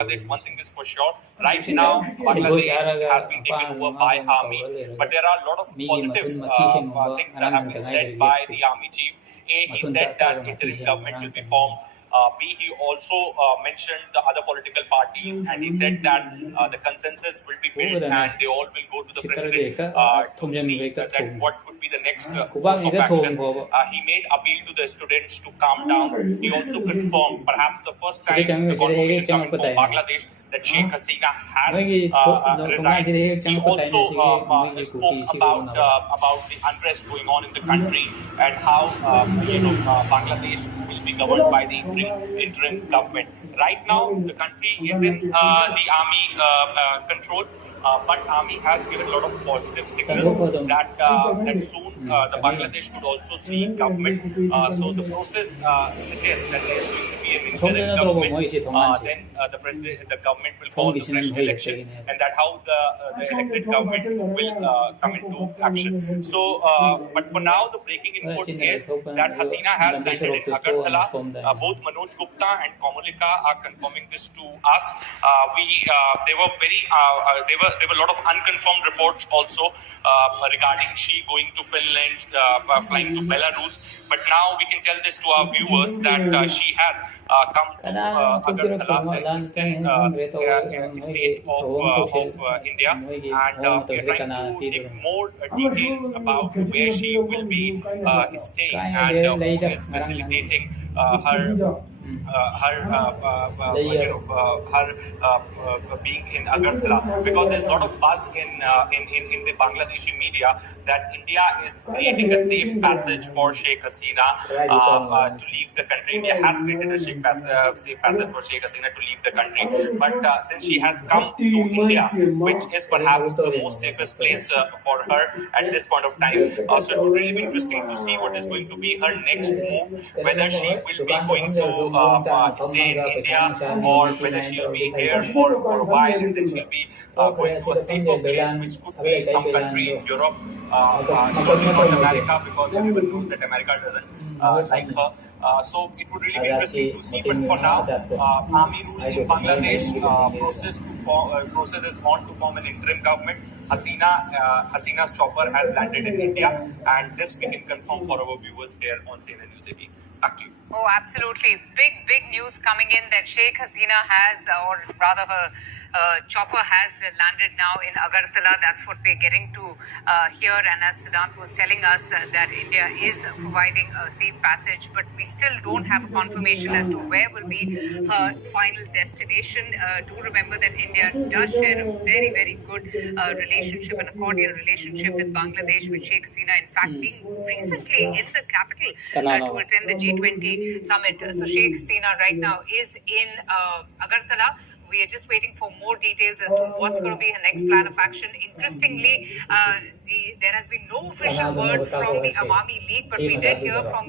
Bangladesh, one thing is for sure. Right now, Bangladesh has been taken over by army, but there are a lot of positive things that have been said by the army chief. A, he said that interim government will be formed. B, he also mentioned the other political parties, and he said that the consensus will be built and they all will go to the president to see that what could be the next course of action. He made appeal to the students to calm down. He also confirmed, perhaps the first time the confirmation coming from Bangladesh, that Sheikh Hasina has resigned. He also spoke about the unrest going on in the country and how Bangladesh will be governed by the interim government. Right now, the country is in the army control, but army has given a lot of positive signals that soon the Bangladesh could also see government. So the process suggests that there is going to be an interim government. Then the government will call the fresh elections, and that how the elected government will come into action. So, but for now, the breaking input is that Hasina has landed in Agartala. Both Manoj Gupta and Komalika are confirming this to us. There were a lot of unconfirmed reports also regarding she going to Finland, flying to Belarus. But now we can tell this to our viewers that she has come to Agartala, the eastern state of India, and we are trying to dig more details about where she will be staying and who is facilitating her being in Agartala, because there's a lot of buzz in the Bangladeshi media that India is creating a safe passage for Sheikh Hasina to leave the country. India has created a safe passage for Sheikh Hasina to leave the country, but since she has come to India, which is perhaps the most safest place for her at this point of time, so it would really be interesting to see what is going to be her next move, whether she will be going to stay in India or whether she'll be here for a while and then she'll be going to a safer place, which could be some country in Europe, surely not America, because everyone knows that America doesn't like her. So it would really be interesting to see. But for now, army rule in Bangladesh, process is on to form an interim government. Hasina's chopper has landed in India, and this we can confirm for our viewers here on CNN News 18. Back to you. Oh, absolutely. Big news coming in that Sheikh Hasina has, or rather her chopper has landed now in Agartala. That's what we're getting to here. And as Siddhant was telling us that India is providing a safe passage, but we still don't have a confirmation as to where will be her final destination. Do remember that India does share a very good relationship, an accordion relationship with Bangladesh, with Sheikh Hasina, in fact, being recently in the capital to attend the G20 summit. So Sheikh Hasina right now is in Agartala. We are just waiting for more details as to what's going to be her next plan of action. Interestingly, there has been no official word from the Awami League, but we did hear from the